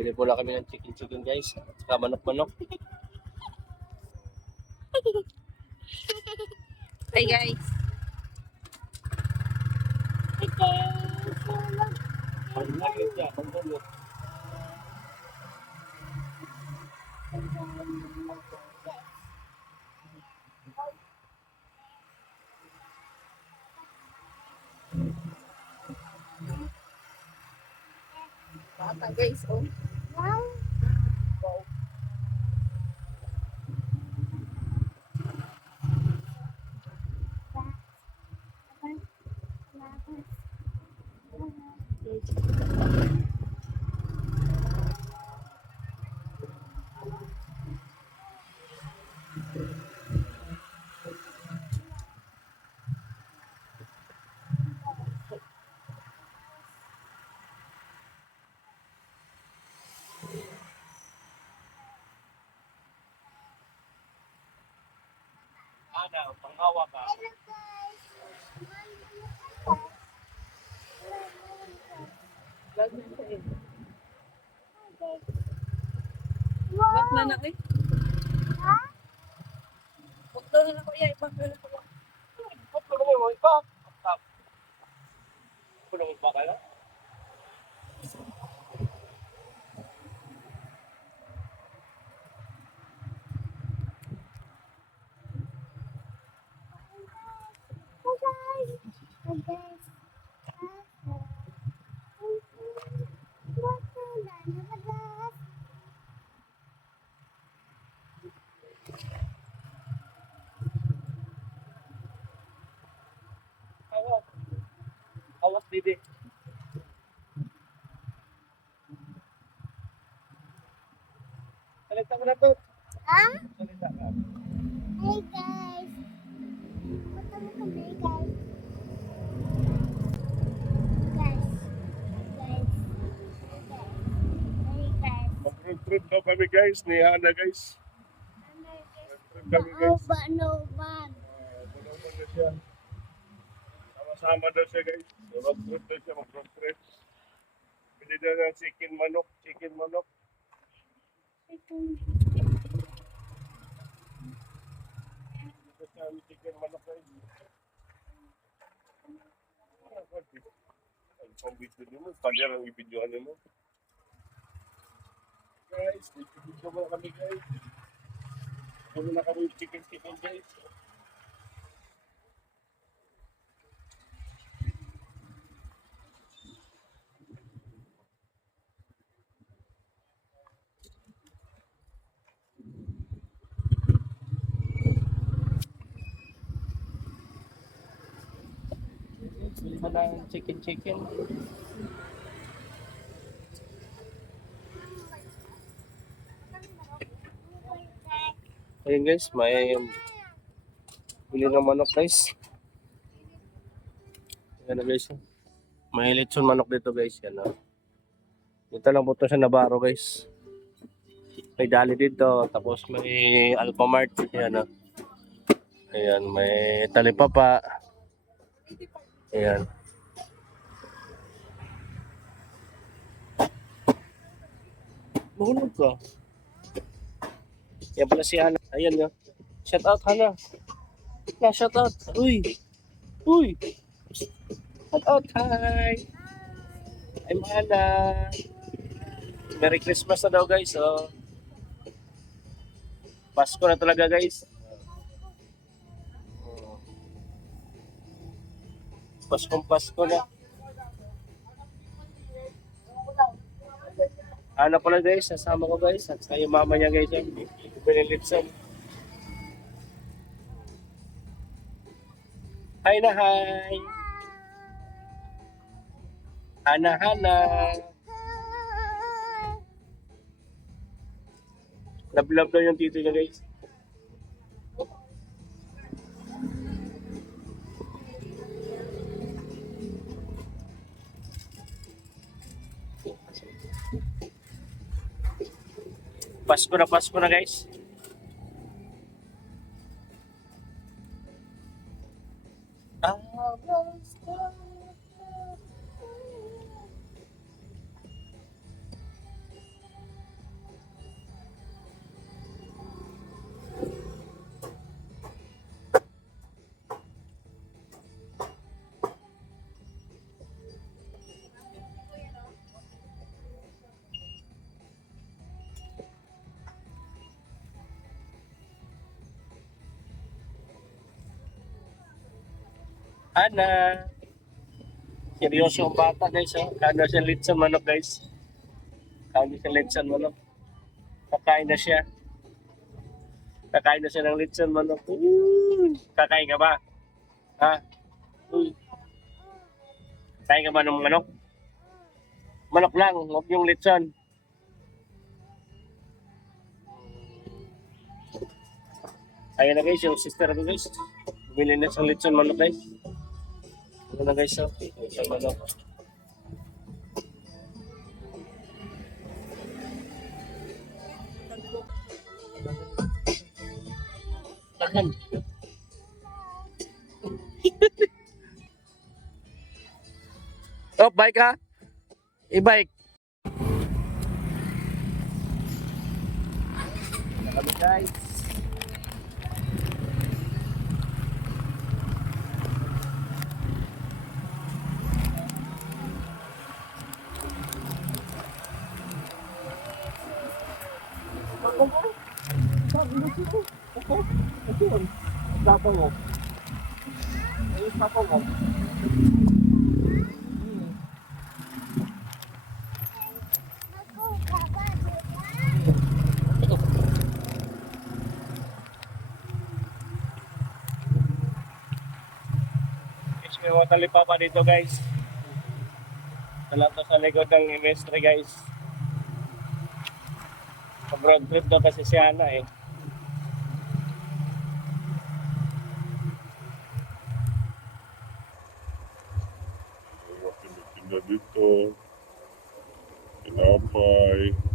Bili po lang kami ng chicken guys. At saka manok-manok. Hi guys. Bata guys, oh. Wow. Ana, panghawa ka. Bak na na eh. Bak daw na ko yay, bak na na ko. Ba't ko naman mo iba? Puno mo ba kayo? Awak. Awak didi. Salita mo na to. Ah? Salita ka. Hey guys. Punta mo kami guys. Guys. Guys. Hey guys. Mag-trip daw kami guys. Ni Hana guys. Mag-trip kami guys. Banoban. Tulungan na siya. Sama-sama daw siya guys. Mag-trip daw siya. Mag-trip. Pili daw ng chicken manok. Chicken manok. Ito siya ang chicken manok guys. Ay, pang video niyo mo. Kanya lang i-videoan niyo mo. Guys, video mo kami guys. Kami na kami chicken guys. Bili mo ng chicken. Ayun guys, may bili ng manok guys. Ayan na guys. May lechon manok dito guys. Yan o. Dito lang po ito sa Navarro guys. May dali dito. Tapos may Alphamart. Ayan o. Ayan, may talipapa. Ayan. Mahulog ka. Yan pala si Hana. Ayan nga. Shout out Hana. Yeah, shout out. Uy. Uy. Shout out. Hi. I'm Hana. Merry Christmas na daw guys. So, Pasko na talaga guys. Pasko na. Hana pala guys. Sasama ko guys. At sa yung mama niya guys. Yan. Binilitsan. Hi na hi. Hana. Love daw yung tito niya guys. Pasko na guys. Ana. Seryoso ang bata guys. Oh. Kano siya litson manok guys. Kano siya litson manok. Kakain na siya. Kakain na siya ng litson manok. Kakain ka ba? Ha? Uy. Kakain ka ba ng manok? Manok lang, huwag yung litson. Ayan na guys, yung sister ko guys. Bumili na sa litson manok guys. Ano na guys, oh. Litson manok. Tahan. Oh, bike ha? I-bike. Kami guys. Tapang mo. Ayos tapang mo. Ako, baba, diba? Guys, may mga talipapa dito guys. Wala to sa likod ng MStre guys. Abroad trip daw kasi si Ana eh. Pinagtinda dito. Tinapay.